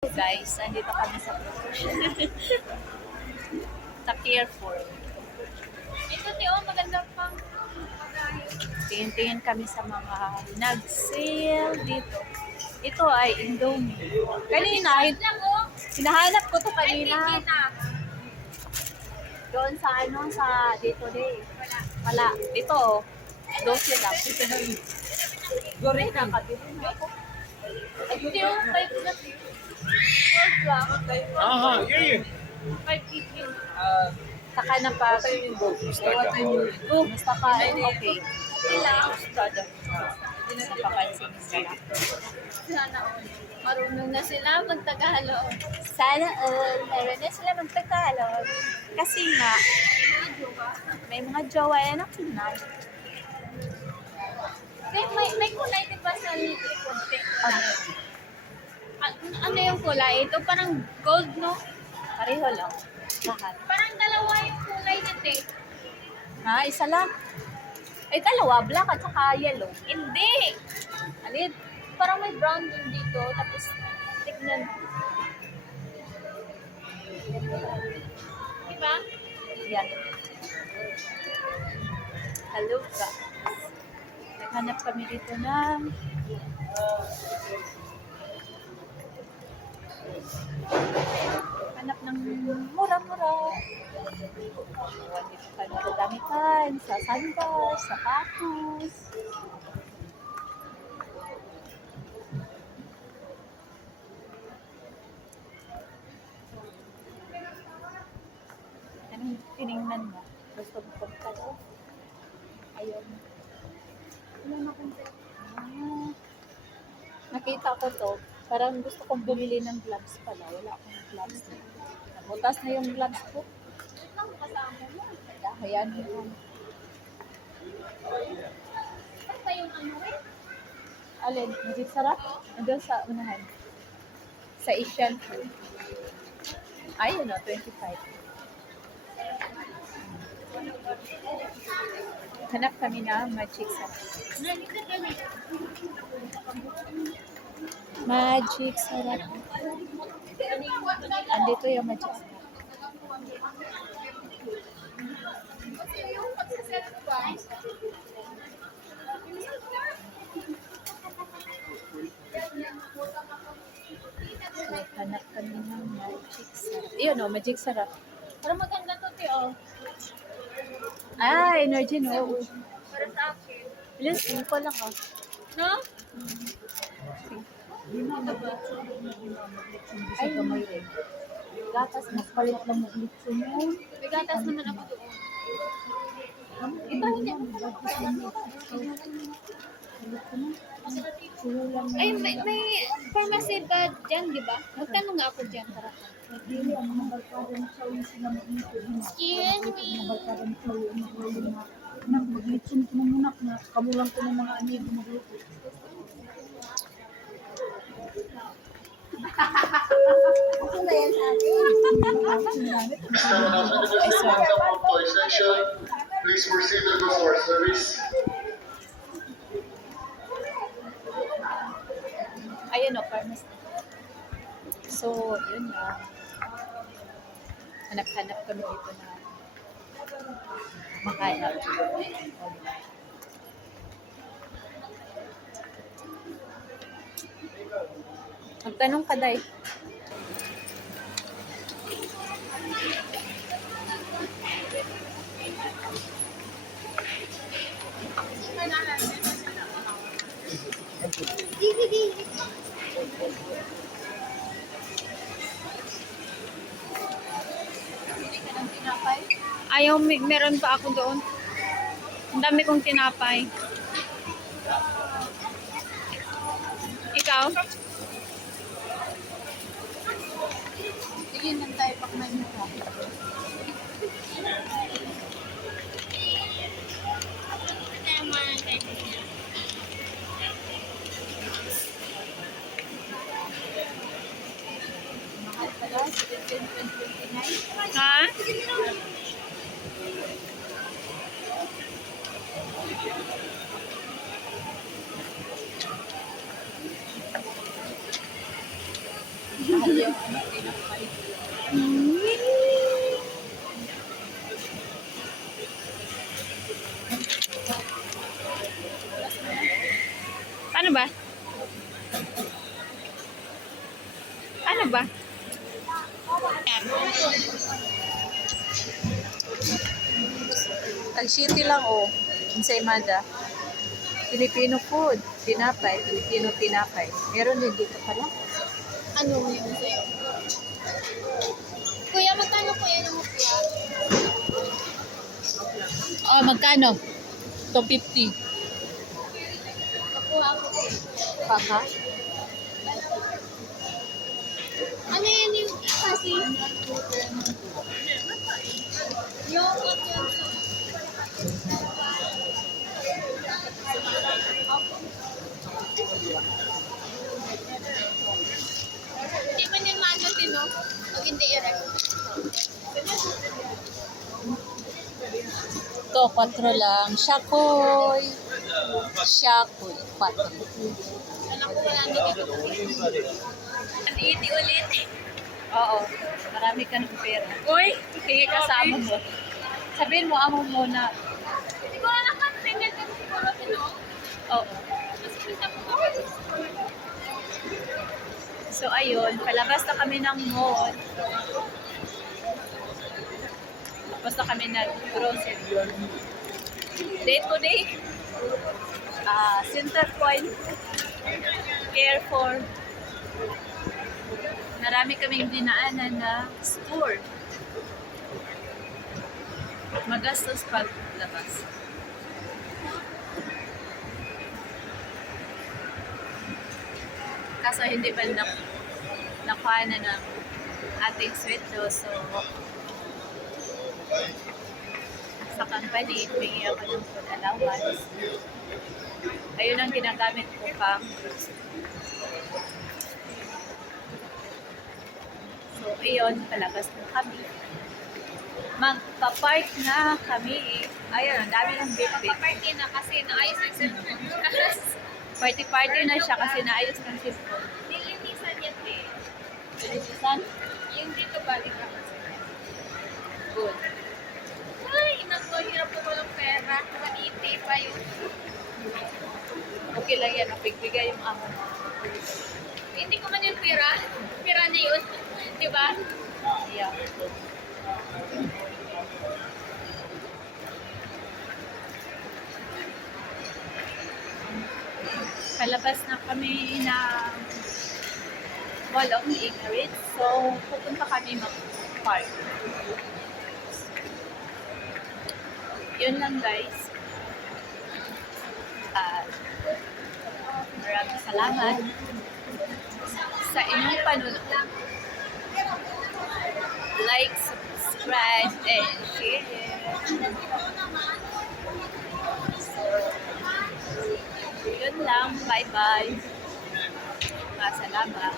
Guys, andito kami sa sa Carrefour. Ito, Tio, maganda pang Tingin-tingin kami sa mga nag-sale dito. Ito ay Indomie. Kanina, lang, oh. hinahanap ko to Ay, kanina. na. Doon sa sa dito din. Wala. Dito, oh. 12 lang. Gori na, kabili na ako. Tio, 5 lang. 12 lang. Yeah. 5 each yun. Saka na pa. Basta ka, okay. Hindi na napapansin sila. Sana all. Marunong na sila mag-Tagalog. Sana meron na sila magtagalog. Kasi nga, may mga jowa yan ang Pinay. May kulay din ba sa likod? Ano? Ano yung kulay? Ito parang gold, no? Pareho lang. Lahat. Parang dalawa yung kulay nito eh. Ha? Isa lang? Ay, dalawa. Black at saka yellow. Hindi! Alin? Parang may brown din dito. Tapos, tignan. Diba? Yan. Hello ka. Naghanap kami dito ng hanap ng mura-mura. Dito kami sa damitan, sa sandals, sa sapatos. Anong tinignan mo? Gusto mo punta doon? Ayaw mo. Wala na kong Nakita ko to. Parang gusto kong bumili ng gloves pala. Wala akong gloves. Nabutas na yung gloves ko. Wait lang, kasama mo. Ayan yun. Ano ba yung ano eh? Alin? Hindi sarap? Andun sa unahan. Sa Asian food. Ayun o, 25. Hanap kami na magic sarap. Nandito kami. Magic sarap. Andito yung magic sarap. Kasi yung pagsaset ko ba? So, hanap kami ng magic sarap. Ayun o, magic sarap. Pero maganda to, Tio. Ah, energy no. Para sa akin. Bilis, hindi ko lang ah. No? Ay, gamay rin. Gatas, magpalit lang ng litso mo. May gatas naman ako doon. Ito, hindi mo Ay, may pharmacy ba dyan, di ba? Magtanong nga ako dyan. Dili ang mga barkada ng sawi sila mag-ikot na. Excuse me. Mga barkada ng sawi ang maglulong na. Nang maglitsin ko ng munak na kamulang ko ng mga amigo magluto. Ako na yan sa atin. Please proceed to our service. ayun o, pharmacy. So, yun na. Hanap-hanap kami dito na makahanap. Magtanong ka, Day. Ayaw, meron pa ako doon. Ang dami kong tinapay. Ikaw? Sige, nang tayo pakman mo ka. Mahal pala, 17.29. Ha? mahal yung ano, pinapahit. Ano ba? Ano ba? Tag-city lang oh. Sa Imada. Filipino food. Tinapay. Filipino tinapay. Meron din dito pala. Ano yung sa'yo? Kuya, magkano kuya yung kuya? Oh, magkano? 250. Nakuha ko. Paka? Ano yan yung kasi? Yung what yun? Hindi mo niya maanotin, no? Pag hindi i-rep. Ito, 4 lang. Shakoy. Shakoy. 4. Alam ko wala na dito. Ang iti ulit. Oo. Marami ka ng pera. Uy! Sige, kasama mo. Sabihin mo, amo muna. Hindi ko na nakatingin kasi siguro sino. Oo. Mas kita ko ako. So, ayun. Palabas na kami ng mall. Tapos na kami nag-grocery. Day to day. Center Point. Carrefour. Marami kaming dinaanan na store. Magastos paglabas. Kaso hindi pa nakuha na ng ating sweldo. So, sa company, hingi ako ng food allowance. Ayun ang ginagamit ko pang so, ayun, palabas na kami. Magpa-park na kami. Ayun, ang dami ng bit-bit. Party na kasi naayos ang cellphone. Party-party na siya kasi naayos ng cellphone. Nilinisan yan eh. Lilisan? Yung dito balik ka kasi. Good. Ay, naku, hirap ko walang pera. Maniti pa yun. Okay lang yan, napigbigay yung amo. Hindi ko man yung pera. Pera na yun. Diba? Yeah. Palabas na kami ng Mall of Ingrid. So, pupunta kami mag-park. Yun lang guys. Maraming salamat sa inyong panunod. Like, subscribe, and share. Yun lang. Bye-bye. Salamat.